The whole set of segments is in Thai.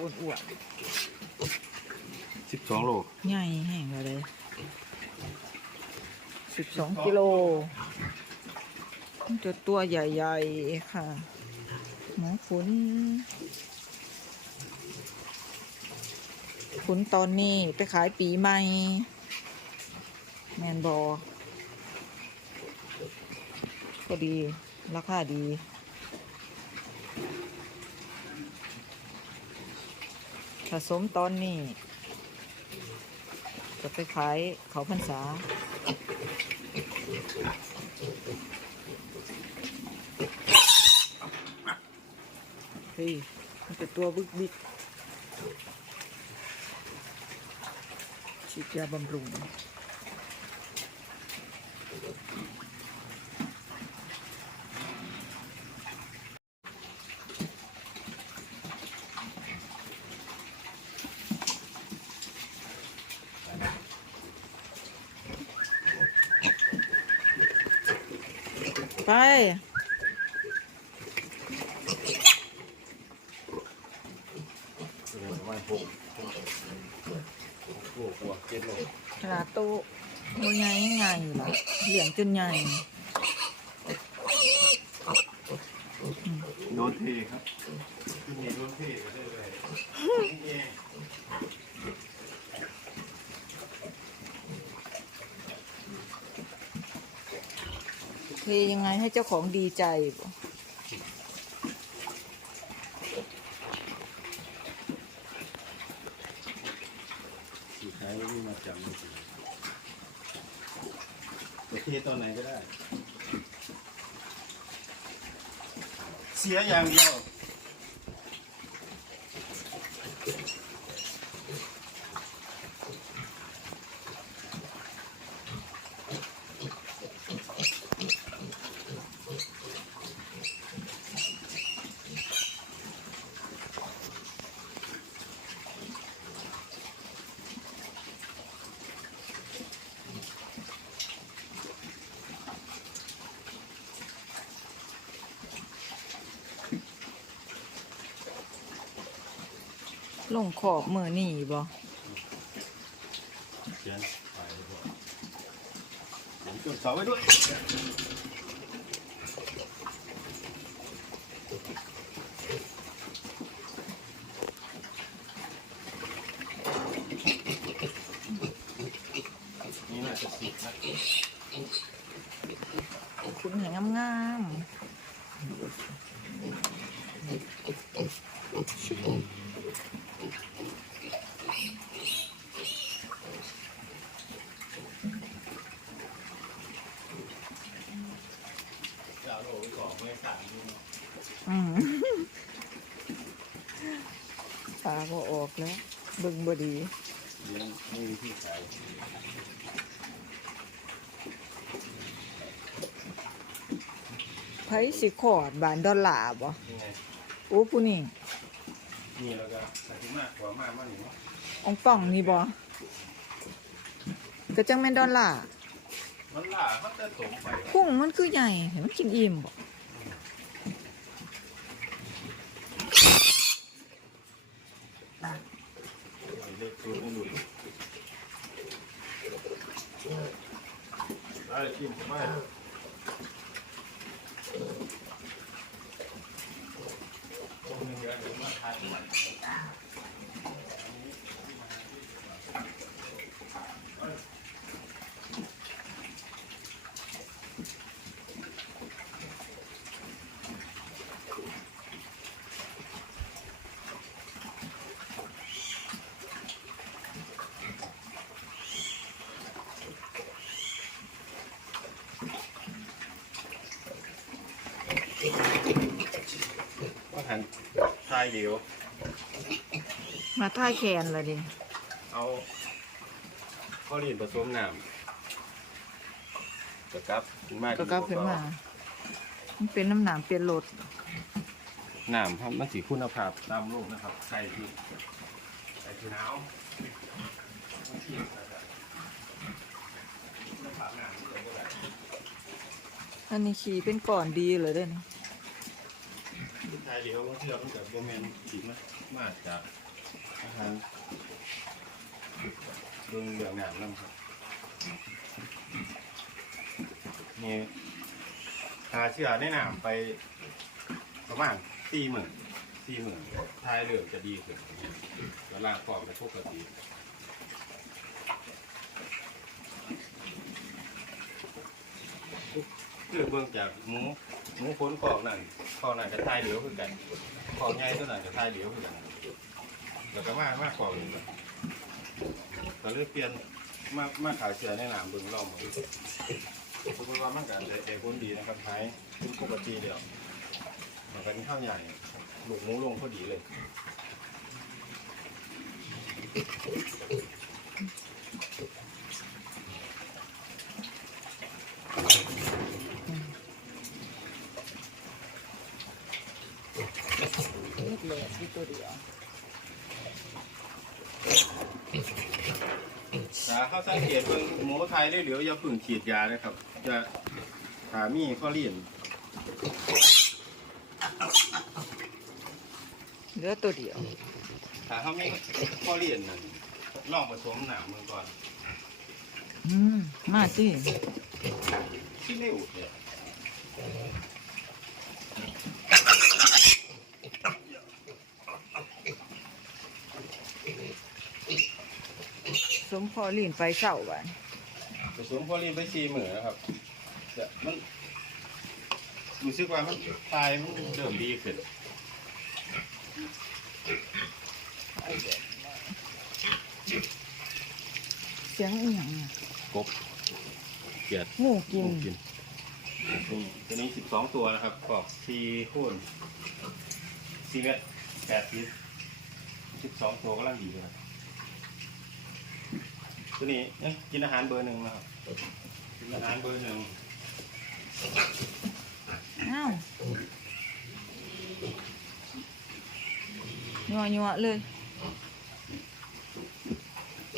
อ้วนสิบสองโลๆใหญ่แห้งเลยสิบสองกิโลจะตัวใหญ่ๆค่ะหมูขุนขุนตอนนี้ไปขายปีใหม่แมนบอก็ดี ราคาดี ผสมตอนนี้ จะไปขายเขาพรรษา เฮ้ย มันเป็นตัวบึกบิกฉีดยาบำรุง ไปประมาณหกหกโลกว่าเจ็ดโลขนาดโตมันใหญ่ง่ายอยู่ละเหลี่ยงจนใหญ่โดนเทครับคือมีโดนเทก็ได้เลย ยังไงให้เจ้าของดีใจบ่สุดท้ายไม่มาจับไม่ถึงจะเทตอนไหนก็ได้ เสียอย่างเดียว ลงขอบมือนี่บ่เขียนไปด้วยเขียนจุดเสาไว้ด้วยนี่น่าจะสิบนะคุณแหงงาม จะเอาโหลไปก่อนไม่สั่งดูๆอืมตาก็ออกแล้วเบิ่งบดี เลี้ยงไม่มีที่ขายไผสิขอดบานดอลลาร์บ่นี่ไงโอ้ผู้นี่ นี่แล้วก็ใส่ที่มากกว่ามากมากหนึ่งเนาะอองป่องนี่บ่ก็จังแม่นดอลลาร์มันล่ามันจะสมไปกุ้งมันคือใหญ่เห็นมันกินอิ่มบ่เลือกสูตรไม่หลุดได้กินไม่ตรงนึงเดี๋ยวเดี๋ยวมาทานมัน ว่าหันทายเดียวมาท่ายแคนละดิเอาข้อเรียนผสมน้ำกระกับขึ้นมาก็กลับขึ้นมา มันเป็นน้ำหนามเปลี่ยนรสน้ำครับมันสีคุณภาพตามโลกนะครับใส่ที่ใส่ที่หนาวมันเทียบกันอะคุณภาพน้ำมันก็ได้อันนี้ขี่เป็นก่อนดีเลยเด้อนี่ทายเดียวบางเทื่อมันกับโบแมนสีบมามาจากอาหารเรื่องเรื่องน้ำนั่นครับนี่หาเชื่อในะนำไปประมาณสี่หมื่นสี่หมื่นทายเหลืองจะดีขึ้นเวลาฟองจะปกติคือเบื้องจากหมู หมูพ้นกองนั่นกองนั่นจะทายเหลืองคือกันกองใหญ่ตัวนั้นจะทายเหลืองคือกันแล้วก็มากมากกองนี้ก็เลยเปลี่ยนมามาขายเชือในหน้ำเบื้องรอบมือผมว่ามันก็จะเอคนดีนะครับหายเป็นปกติเดียวมันเป็นข้าวใหญ่ลูกหมูลงพอดีเลย นิดเลยที่ตัวเดียว ถ้าเขา สังเกตเบิ่งหมูไทยได้เหลืออย่าเพึ่งฉีดยานะครับ จะถามีข้อเลี่ยนเหลือตัวเดียวถ้าเขามีข้อเลี่ยนนั่นลองผสมหนามมือก่อนอืมมาสิที่เร็วเนี่ย สมพอลีนไปเศร้าบ้านผสมข้อเลี่ยนไปสี่หมื่นนะครับจะมันรู้สึกว่ามันตายมันเริ่มดีขึ้นเสียงอีหยังอะกบเกียดงูกินกินนี่ตัวนี้สิบสองตัวนะครับกรอบสี่คูณสี่เมตรแปดฟิตสิบสองตัวก็ร่างดีเลยครับ ตัวนี้เอ๊ะกินอาหารเบอร์หนึ่งนะครับกินอาหารเบอร์หนึ่งอ้าวยัวยัวๆเลย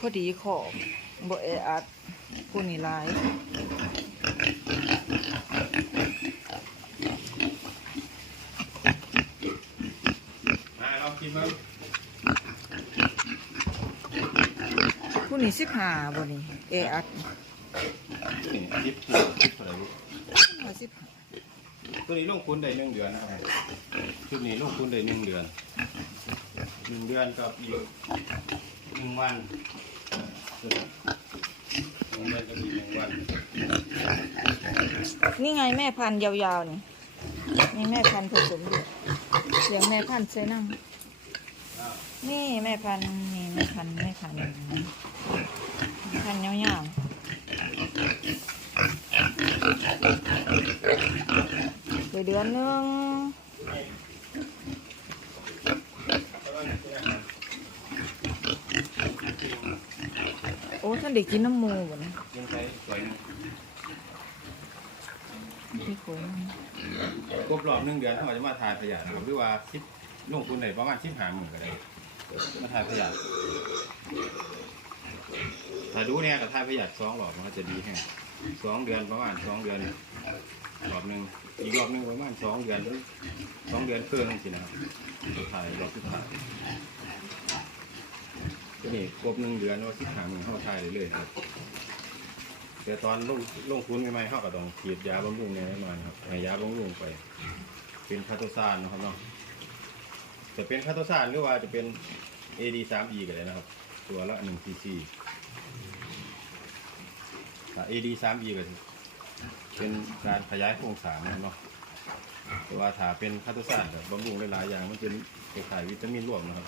พอดีขอบบ่แออัดผู้นี่หลาย มาลองกิ นมั้งผู้ผู้นี้สิบห้าบ่นี่เออัดนี่ทิปที่ทิปอะไรลูกมาสิบห้าตัวนี้ลงทุนได้หนึ่งเดือนนะครับชุดนี้ลงทุนได้หนึ่งเดือนหนึ่งเดือนกับอีกหนึ่งวันหนึ่งเดือนกับอีกหนึ่งวันนี่ไงแม่พันธุ์ยาวๆนี่นี่แม่พันธุ์ผสมด้วยเสียงแม่พันธุ์ใส่นั่งนี่แม่พันธุ์นี่แม่พันธุ์แม่พันธุ์แม่ พันยาวๆไปเดือนนึงโอ้ท่านเด็กกินน้ำมูบ่นะพี่โขงครบรอบหนึ่งเดือนเขาจะมาทายพยาธินะครับหรือว่าคิดลงทุนได้ประมาณสิบห้าหมื่นก็ได้มาทายพยาธิ ถ้าดูเนี่ยกับทายพยาธิสองรอบมันก็จะดีแห้งสองเดือนประมาณสองเดือนรอบหนึ่งอีกรอบหนึ่งประมาณสองเดือนสองเดือนครึ่งสินะครับถ่ายรอบที่ถ่ายก็นี่ครบหนึ่งเดือนว่าสิบห้าหมื่นเขาทายเรื่อยๆครับแต่ตอนลงลงทุนใหม่ๆเขาก็ต้องฉีดยาบำรุงเนี่ยแน่นอนครับให้ยาบำรุงไป เป็นคาโตซานนะครับเนาะจะเป็นคาโตซานหรือว่าจะเป็น AD 3 E ก็ได้นะครับ ตัวละ1 cc ถ้า AD 3 E ก็สิเป็นการขยายโครงสร้างนะครับเนาะแต่ว่าถ้าเป็นคาโตซานแบบบำรุงหลายๆอย่างมันเป็นคล้ายๆวิตามินรวมนะครับ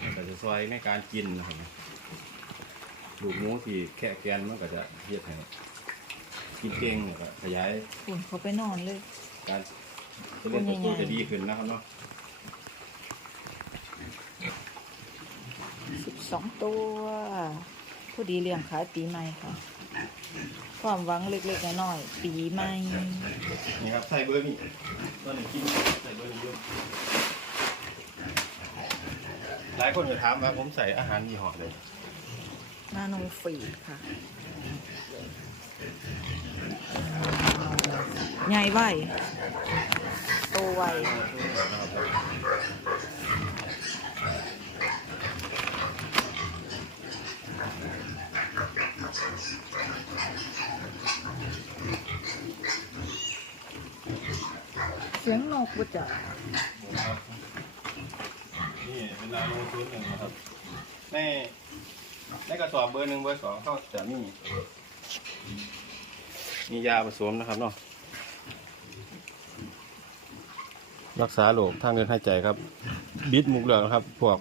มันก็จะช่วยในการกินนะครับลูกหมูที่แค่แกนมันก็จะเฮ็ดให้กินเก่งแล้วก็ขยาย คุณเขาไปนอนเลย การเจริญเติบโตจะดีขึ้นนะครับเนาะ สิบสองตัวพอดีเลี้ยงขายปีใหม่ค่ะ ความหวังเล็กๆน้อยๆปีใหม่ นี่ครับใส่เบอร์นี่ตอนนี้กินใส่เบอร์นี่เยอะหลายคนจะถามว่าผมใส่อาหารยี่ห้อเลยนาโนฟีดค่ะใหญ่ไวโตไว สียงนกบ่จ้ะนี่เป็นนาโนชุดหนึ่งนะครับในในกระสอบเบอร์หนึ่งเบอร์สองเขาจะมีมียาผสมนะครับเนาะรักษาโรคทางเดินหายใจครับ บิดมุกเหลืองนะครับ พวก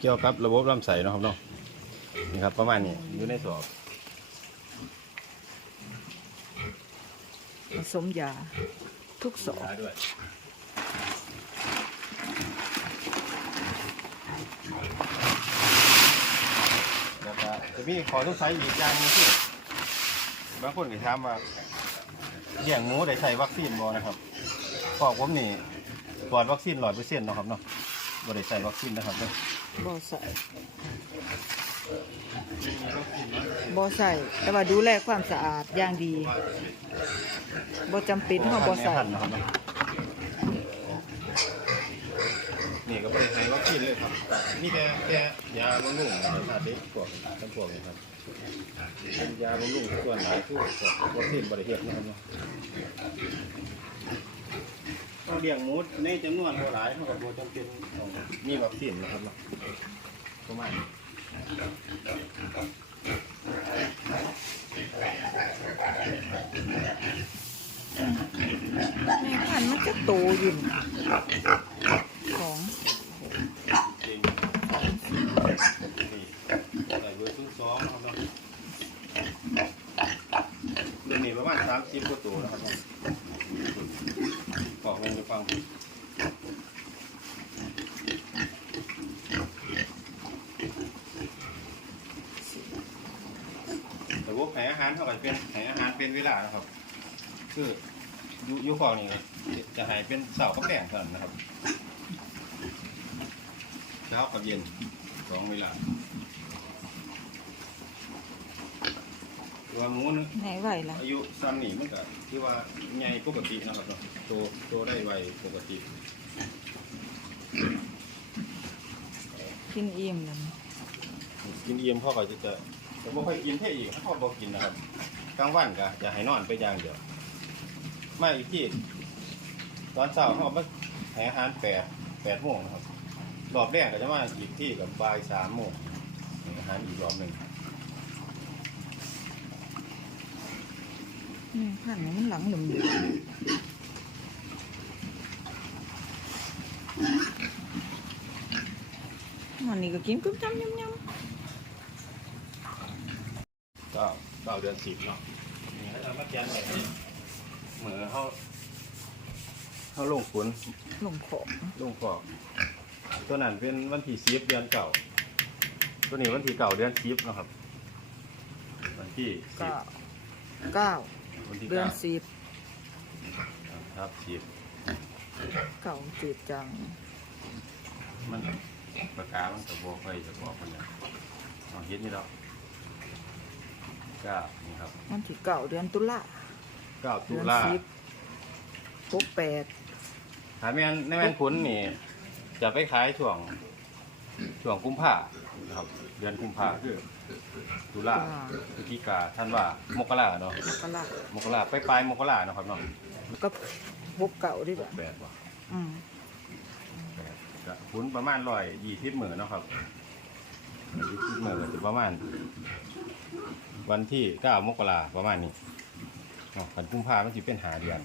เกี่ยวกับระบบลำไส้เนาะครับเนาะนี่ครับประมาณนี้อยู่ในสอบผสมยา ทุกสอบยาด้วยแล้วก็จะมีขอสงสัยอีกอย่างหนึงคือบางคนก็ถามว่าเลี้ยงหมูได้ใช้วัคซีนบ่นะครับพอกผมนี่ปลอดวัคซีนร้อยเปอร์เซ็นต์นาะครับเนาะบ่ได้ใช้วัคซีนนะครับเนาะบ่ใส่ บ่ใส่แต่ว่าดูแลความสะอาดอย่างดีบ่จำเป็นเฮาบ่ใส่ทันนะครับเนาะนี่ก็บ่ได้ใช้วัคซีนเลยครับมีแต่แค่ยาบำรุงนะครับเด็กพวกจำพวกนี้ครับเป็นยาบำรุงส่วนหลายคือพวกวัคซีนบ่ได้เฮ็ดนะครับเนาะเราเลี้ยงหมูในจำนวนบ่หลายเท่ากับบ่จำเป็นต้องมีวัคซีนนะครับเนาะประมาณนี้ แม่พันธุ์มันจะโตอยู่นี่ของจริงนี่ใส่เบอร์ศูนย์สองนะครับเนาะเดี๋ยวนี้ประมาณสามสิบกว่าตัวนะครับเนาะบอกลงไปฟังแต่ว่าแผอาหารเท่ากับเป็นแผอาหารเป็นเวลานะครับ คือ อยูอยูฟองนี่จะใหายเป็นเสากับแป้งเท่านั้นนะครับเช้ากับเย็นสองเวลาตัวหมูนึงไหนไหวล่ะอายุซ้ำนี่มันก็ที่ว่าใหญ่ปกตินะครับเนาะโตโตได้ไวปกติ กินอิ่มเลยกินเอี่ยมพ่อก็จะจะจะบ่ค่อยกินแค่อีกพ่อบ่กินนะครับกลางวันก็จะให้นอนไปอย่างเดียว มาอีกที่ ตอนเช้าเขามาให้อาหารแปดแปดโมงนะครับ รอบแรกก็จะมาอีกที่กับบ่ายสามโมงให้อาหารอีกรอบหนึ่งแม่พันธุ์มันหลังหลุมอยู่มันนี่ก็กินกุ้มจำยำยก็เก้าเดือนสิบเนาะนี่เขาจะมาแกนแบบนี้ เหมือนเขาเขาลงฝนำลงของลงฟอกตัวนั้นเป็นวันที่สิบเดือนเก่า ตัวนี้วันที่เก่าเดือนสิบนาะครับ วันที่สิบเก้าเก้าวันที่เดือนเก้าสิบครับสิบเก่าจืดจังมันปากกามันกระบอกไปจะบอกมันเนี่ยเอาเฮ็ดนี่แล้วเก้านี่ครับวันที่เก่าเดือนตุลา เก้าตุเดือนลาสิบหกแปดหาแม่นในแม่นพุนนี่ จะไปขายช่วงช่วงกุมภาครับ เดือนกุมภาคือตุลาพฤศจิกาท่านว่ามกราเนาะมกรามกราไปปลายมกราเนาะครับเนาะแล้วก็หกเก่าด้วยแบบแปดว่ะอืมแปดก็พุนประมาณร้อยยี่สิบหมื่นเนาะครับยี่สิบหมื่นก็จะประมาณ วันที่เก้ามกราประมาณนี้ เนาะกันกุมภามันจะเป็นหาเดือน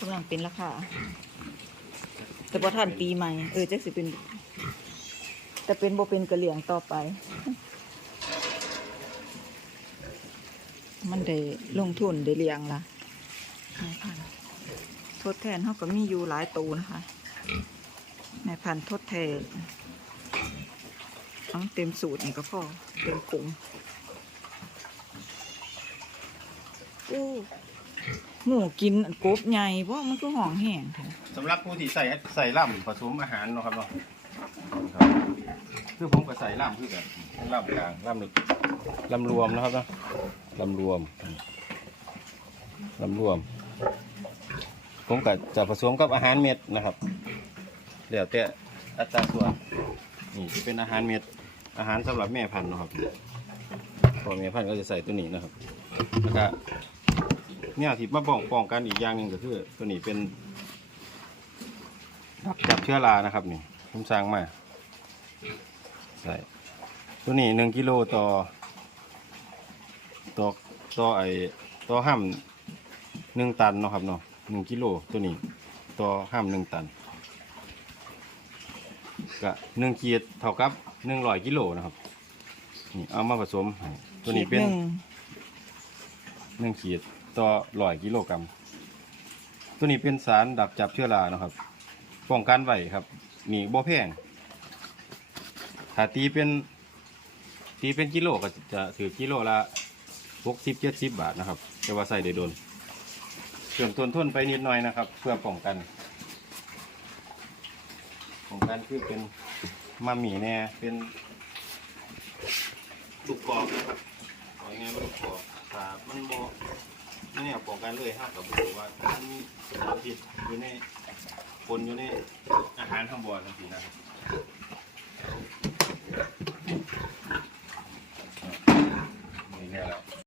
กำลังเป็นราคาแต่พอท่านปีใหม่ เออจะสิเป็น แต่เป็นบ่เป็นกระเหลี่ยงต่อไป มันได้ลงทุนได้เลี้ยงละนายพันธุ์ทดแทนเขาก็มีอยู่หลายตูนะคะนายพันธุ์ทดแทนทั้งเต็มสูตรนี่ก็พอ เต็มกลุ่มอู้หมูกินอันกบใหญ่เพราะมันก็ห่องแห้งเถอะสำหรับผู้ที่ใส่ใส่ล่ำผสมอาหารเนาะครับเนาะครับคือผมก็ใส่ล่ำคือกันล่ำกลางล่ำลึกล่ำรวมนะครับเนาะล่ำรวมล่ำรวม ผมก็จะผสมกับอาหารเม็ดนะครับเดี๋ยวแต่อัตราส่วนนี่จะเป็นอาหารเม็ด อาหารสำหรับแม่พันธุ์นะครับพอแม่พันธุ์ก็จะใส่ตัวนี้นะครับแล้วก็เนี่ยที่มาป้องป้องกันอีกอย่างหนึ่งก็คือ ตัวนี้เป็นดักจับเชื้อรานะครับนี่ผมสร้างมาใส่ตัวนี้หนึ่งกิโลต่อต่อต่อไอต่อห้ามหนึ่งตันเนาะครับเนาะหนึ่งกิโลตัวนี้ต่อห้ามหนึ่งตัน ก็หนึ่งขีดเท่ากับหนึ่งร้อยกิโลนะครับนี่เอามาผสมให้ตัวนี้เป็นขีดหงหนึ่งขีดต่อร้อยกิโลกรัมตัวนี้เป็นสารดักจับเชื้อราเนาะครับป้องกันไว้ครับนี่บ่แพงถ้าตีเป็นตีเป็นกิโลก็จะถือกิโลละหกสิบเจ็ดสิบบาทนะครับแต่ว่าใส่ได้โดนเครื่องทนทนไปนิดหน่อยนะครับ เพื่อป้องกันป้อง กันคือเป็นมาหมี่แน่ยเป็นลูกกรอกนะครับเอาง่ายๆว่าลูกกรอกถ้ามันบ่เนี่ยป้องกันเลยห้ากับบุว่ามันมีสารพิษอยู่ในคนอยู่ในอาหารข้างบนนั่นสินะครับ